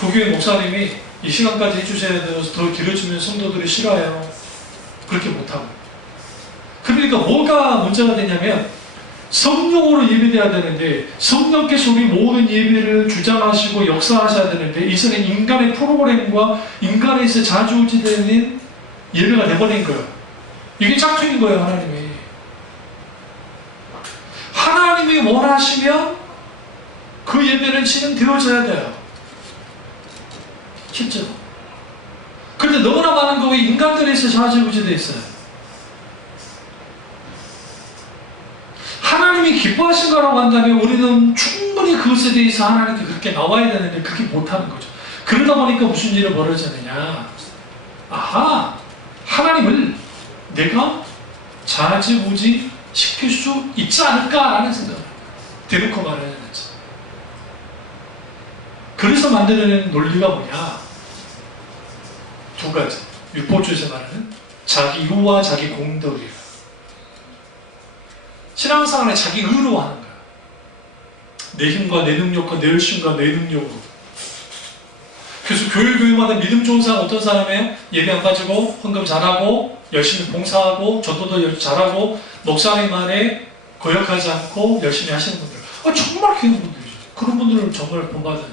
고교회 목사님이 이 시간까지 해주셔야 돼서 더 길어지면 성도들이 싫어해요. 그렇게 못하고. 그러니까 뭐가 문제가 되냐면 성령으로 예배돼야 되는데 성령께서 우리 모든 예배를 주장하시고 역사하셔야 되는데 이제는 인간의 프로그램과 인간에서 좌지우지되는 예배가 돼버린 거예요. 이게 짝퉁인 거예요. 하나님이 원하시면 그 예배는 진행되어져야 돼요. 실제로. 그런데 너무나 많은 거 왜 인간들에서 좌지우지되어 있어요. 하나님이 기뻐하신 거라고 한다면 우리는 충분히 그것에 대해서 하나님께 그렇게 나와야 되는데 그렇게 못하는 거죠. 그러다 보니까 무슨 일이 벌어졌느냐. 아하, 하나님을 내가 좌지우지 시킬 수 있지 않을까라는 생각을 대놓고 말하는 거죠. 그래서 만들어낸 논리가 뭐냐? 두 가지. 율법주의에서 말하는 자기 의와 자기 공덕이에요. 신앙생활에 자기 의로 하는 거야. 내 힘과 내 능력과 내 열심과 내 능력으로. 그래서 교회마다 믿음 좋은 사람 어떤 사람이에요? 예배 안 가지고 헌금 잘하고 열심히 봉사하고 전도도 잘하고 목사님 말에 거역하지 않고 열심히 하시는 분들. 정말 귀한 분들이죠. 그런 분들은 정말 본받아야죠.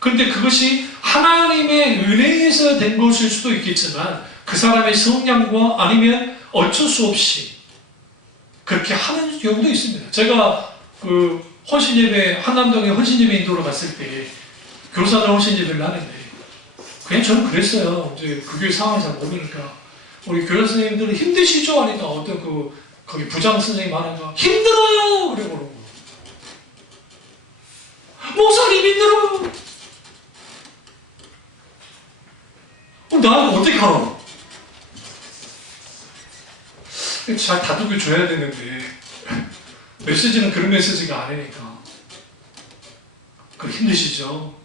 그런데 그것이 하나님의 은혜에서 된 것일 수도 있겠지만 그 사람의 성량과 아니면 어쩔 수 없이 그렇게 하는 경우도 있습니다. 제가 그 헌신예배, 한남동에 헌신예배 인도로 갔을 때 교사들 헌신예배를 하는데 그냥 저는 그랬어요. 이제 그 교회 상황이 잘 모르니까 우리 교사 선생님들은 힘드시죠? 하니까 어떤 거기 부장 선생님 하나가 힘들어요! 그래 그러고 목사님 힘들어요! 나는 어떻게 하라? 잘 다독여 줘야 되는데 메시지는 그런 메시지가 아니니까. 그래 힘드시죠?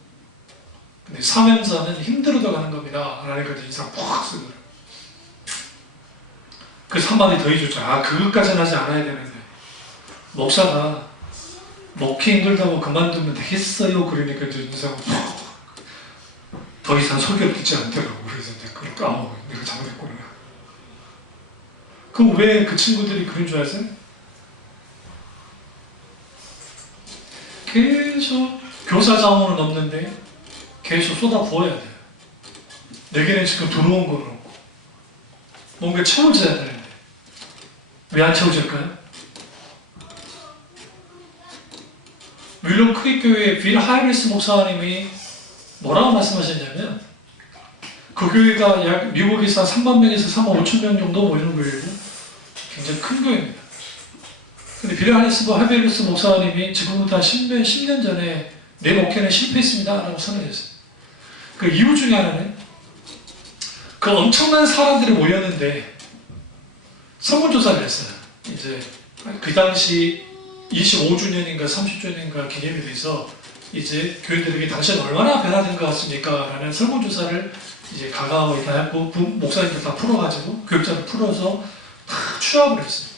근데 사명자는 힘들어도 가는 겁니다. 하나님께서 인상 푹 쓰고. 그래서 한마디 더 해줬죠. 그것까지는 하지 않아야 되는데 목사가 먹기 힘들다고 그만두면 되겠어요. 그러니까 이제 인상 더 이상 설교를 듣지 않더라고. 그래서 이제 내가 잘못했구나. 그럼 왜 그 친구들이 그런 줄 아세요? 계속 교사 자원은 없는데 계속 쏟아 부어야 돼요. 내게는 지금 들어온 거는 없고 뭔가 채워져야 되는데 왜 안 채워질까요? 윌로우 크릭 교회 빌 하이리스 목사님이 뭐라고 말씀하셨냐면, 그 교회가 약 미국에서 3만 명에서 3만 5천 명 정도 모이는 교회고 굉장히 큰 교회입니다. 근데 빌 하이리스 목사님이 지금부터 10년 전에 내 목회는 실패했습니다 라고 선언했어요. 그 이유 중에 하나는 그 엄청난 사람들이 모였는데 설문조사를 했어요. 이제 그 당시 25주년인가 30주년인가 기념이 돼서 이제 교회들에게 당신 얼마나 변화된 것 같습니까? 라는 설문조사를 이제 가가오에 다 했고 목사님들 다 풀어가지고 교육자를 풀어서 다 취합을 했습니다.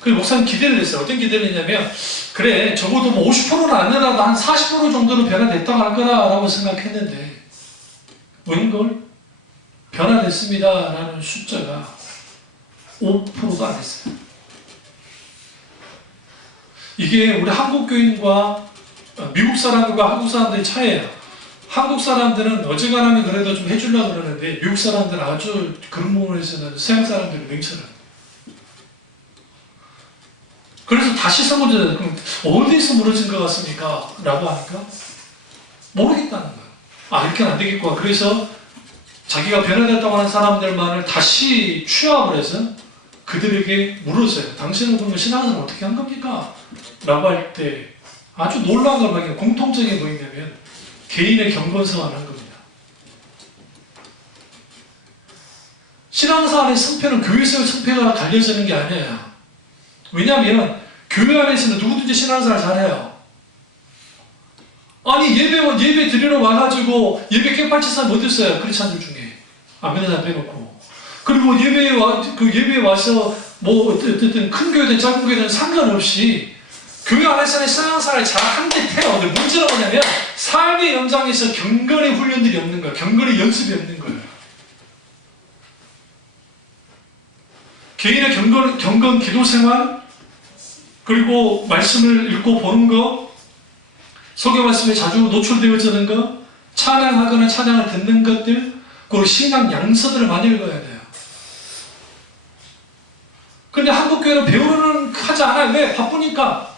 그래서 목사님 기대를 했어요. 어떤 기대를 했냐면, 그래 적어도 뭐 50%는 안 늘어나도 한 40% 정도는 변화됐다고 할 거라고 생각했는데 웬걸 변화됐습니다 라는 숫자가 5%도 안 됐어요. 이게 우리 한국 교인과 미국 사람들과 한국 사람들의 차이예요. 한국 사람들은 어지간하면 그래도 좀 해주려고 그러는데 미국 사람들은 아주 그런 부분에서는 서양 사람들이 냉철해요. 그래서 다시 설문조사를, 그럼 어디서 무너진 것 같습니까? 라고 하니까 모르겠다는 거예요. 아, 이렇게는 안 되겠구나. 그래서 자기가 변화됐다고 하는 사람들만을 다시 취합을 해서 그들에게 물었어요. 당신은 그러면 신앙생활 어떻게 한 겁니까? 라고 할 때 아주 놀라운 걸 발견해요. 공통적인 게 뭐냐면 개인의 경건성을 한 겁니다. 신앙생활의 승패는 교회에서의 승패가 갈려지는 게 아니에요. 왜냐하면 교회 안에서는 누구든지 신앙생활 잘해요. 아니 예배 드리러 와가지고 예배 깨팔치사 못 했어요. 크리스찬들 중에 안 믿는 사람 빼놓고. 그리고 예배에 와서 뭐 어쨌든 큰 교회든 작은 교회든 상관없이 교회 안에서는 신앙생활을 잘한 듯해요. 근데 문제는 뭐냐면 삶의 현장에서 경건의 훈련들이 없는 거예요. 경건의 연습이 없는 거예요. 개인의 경건 기도 생활, 그리고 말씀을 읽고 보는 거, 설교 말씀에 자주 노출되어지는 거, 찬양하거나 찬양을 듣는 것들, 그리고 신앙 양서들을 많이 읽어야 돼요. 근데 한국 교회는 배우는 하지 않아요. 왜? 바쁘니까.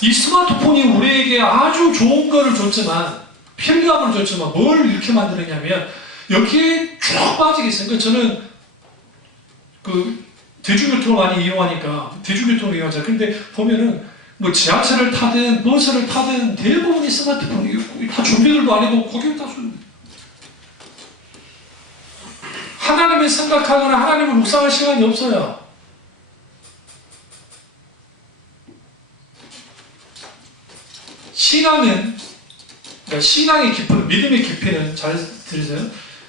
이 스마트폰이 우리에게 아주 좋은 거를 줬지만, 편리함을 줬지만 뭘 이렇게 만들었냐면 여기에 쭉 빠지겠어요. 그러니까 저는 대중교통을 많이 이용하니까 대중교통을 이용하잖아요. 근데 보면은 뭐 지하철을 타든 버스를 타든 대부분이 스마트폰이 다 좀비들도 아니고 거기 다 하나님을 생각하거나 하나님을 묵상할 시간이 없어요. 그러니까 신앙의 깊이는, 믿음의 깊이는, 잘 들으세요?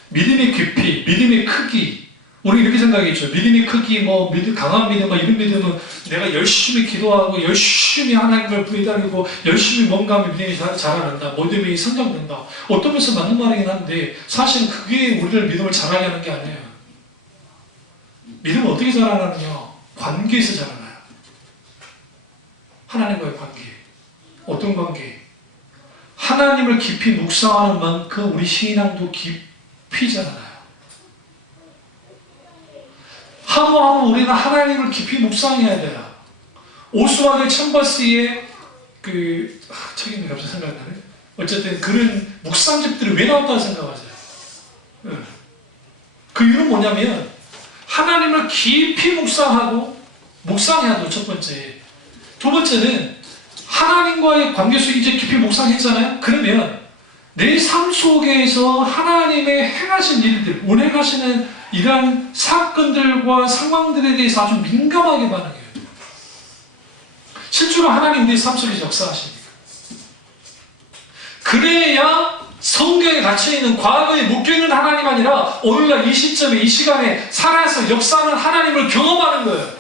믿음의 깊이, 믿음의 크기. 우리 이렇게 생각했죠. 믿음의 크기, 강한 믿음, 이런 믿음은 내가 열심히 기도하고, 열심히 하나님을 부여다니고, 열심히 뭔가 하면 믿음이 자라난다. 믿음이 성장된다. 어떤 면에서 맞는 말이긴 한데, 사실은 그게 우리를 믿음을 자라게 하는 게 아니에요. 믿음은 어떻게 자라나느냐? 관계에서 자라나요. 하나님과의 관계. 어떤 관계? 하나님을 깊이 묵상하는 만큼 우리 신앙도 깊이 자라나요. 하루하루 우리는 하나님을 깊이 묵상해야 돼요. 오스왈드 챔버스의 책임이 갑자기 생각나네. 어쨌든 그런 묵상집들이 왜 나왔다고 생각하세요? 그 이유는 뭐냐면 하나님을 깊이 묵상해야 돼요. 첫 번째. 두 번째는 하나님과의 관계 속에 이제 깊이 묵상했잖아요. 그러면 내 삶 속에서 하나님의 행하신 일들, 운행하시는 이러한 사건들과 상황들에 대해서 아주 민감하게 반응해요. 실제로 하나님 우리 삶 속에서 역사하십니다. 그래야 성경에 갇혀있는 과거에 묶여있는 하나님 아니라 오늘날 이 시점에 이 시간에 살아서 역사하는 하나님을 경험하는 거예요.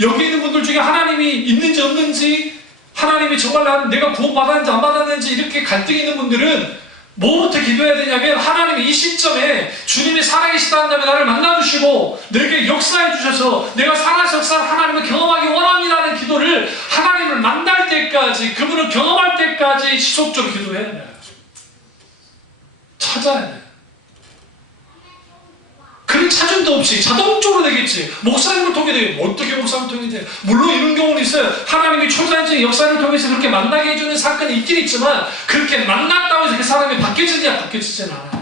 여기 있는 분들 중에 하나님이 있는지 없는지, 하나님이 정말 내가 구원받았는지 안 받았는지 이렇게 갈등이 있는 분들은 뭐부터 기도해야 되냐면, 하나님이 이 시점에 주님이 살아계시다는 다음에 나를 만나주시고 내게 역사해 주셔서 내가 살아서 역사하는 하나님을 경험하기 원합니다는 기도를 하나님을 만날 때까지, 그분을 경험할 때까지 지속적으로 기도해야 돼요. 찾아야 돼요. 그러니까 차준도 없이 자동적으로 되겠지. 목사님을 통해 되겠지. 어떻게 목사님을 통해 돼? 물론 이런 경우는 있어요. 하나님이 초자연적인 역사를 통해서 그렇게 만나게 해주는 사건이 있긴 있지만 그렇게 만났다고 해서 그 사람이 바뀌어지냐? 바뀌어지지는 않아요.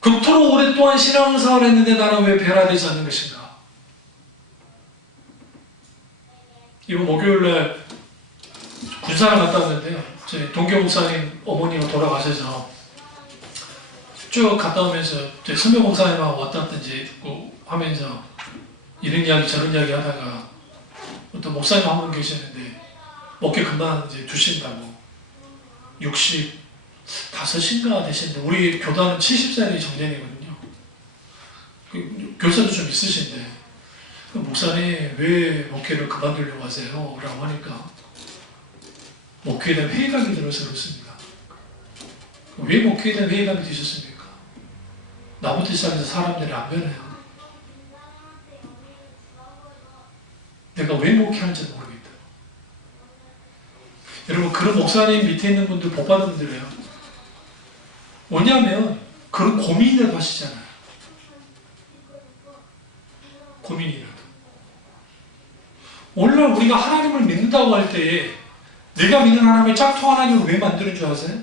그토록 오랫동안 신앙생활을 했는데 나는 왜 변화되지 않는 것인가? 이번 목요일날 군산을 갔다 왔는데요. 제 동교 목사님 어머니가 돌아가셔서 쭉 갔다 오면서 선배 목사님하고 왔다 갔다 이제 하면서 이런 이야기 저런 이야기 하다가 어떤 목사님 한 분 계셨는데 목회 금방 이제 두신다고 65인가 되시는데 우리 교단은 70살이 정년이거든요. 교사도 좀 있으신데 목사님 왜 목회를 그만두려고 하세요? 라고 하니까 목회에 대한 회의감이 들어서 그렇습니다. 왜 목회에 대한 회의감이 드셨습니까? 나부터 시작해서 사람들이 안 변해요. 내가 왜 목회하는지 모르겠다. 여러분 그런 목사님 밑에 있는 분들 복받은 분들이에요. 뭐냐면 그런 고민이라도 하시잖아요. 고민이라도. 오늘날 우리가 하나님을 믿는다고 할 때에 내가 믿는 하나님의 짝퉁 하나님을 왜 만드는 줄 아세요?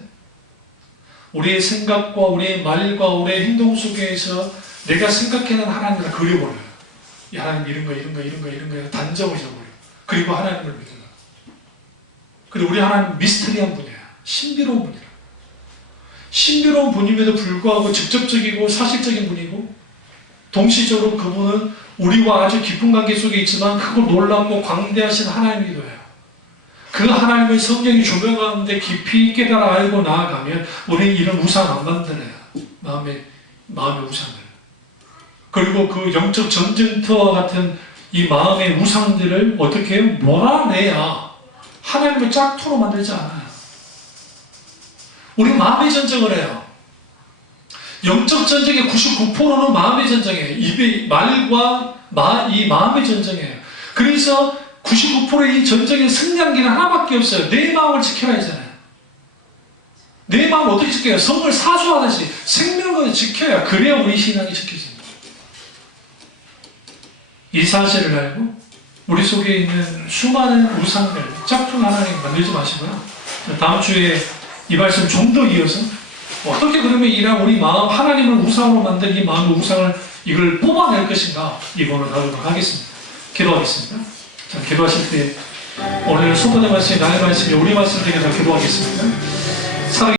우리의 생각과 우리의 말과 우리의 행동 속에서 내가 생각해낸 하나님을 그려버려요. 이 하나님 이런 거 단정을 잡아버려요. 그리고 하나님을 믿는 거예요. 그리고 우리 하나님 미스터리한 분이에요. 신비로운 분이에요. 신비로운 분임에도 불구하고 직접적이고 사실적인 분이고 동시적으로 그분은 우리와 아주 깊은 관계 속에 있지만 크고 놀랍고 광대하신 하나님이기도 해요. 그 하나님의 성경이 조명하는데 깊이 깨달아 알고 나아가면 우리는 이런 우상 안 만들어요. 마음의 우상을. 그리고 그 영적 전쟁터와 같은 이 마음의 우상들을 어떻게 해요? 몰아내야 하나님의 짝토로 만들지 않아요. 우리 마음의 전쟁을 해요. 영적 전쟁의 99%는 마음의 전쟁이에요. 입의 말과 이 마음의 전쟁이에요. 그래서 99%의 이 전쟁의 승리하는 길은 하나밖에 없어요. 내 마음을 지켜야 하잖아요. 내 마음을 어떻게 지켜요? 성을 사수하듯이 생명을 지켜야 그래야 우리 신앙이 지켜집니다. 이 사실을 알고 우리 속에 있는 수많은 우상들, 짝퉁 하나님 만들지 마시고요. 다음 주에 이 말씀 좀 더 이어서 어떻게 그러면 우리 마음, 하나님을 우상으로 만든 이 마음의 우상을 이걸 뽑아낼 것인가 이번을 다루도록 하겠습니다. 기도하겠습니다. 자, 기도하실 때 오늘 소문의 말씀이 나의 말씀이 우리 말씀 되게 다 기도하겠습니다.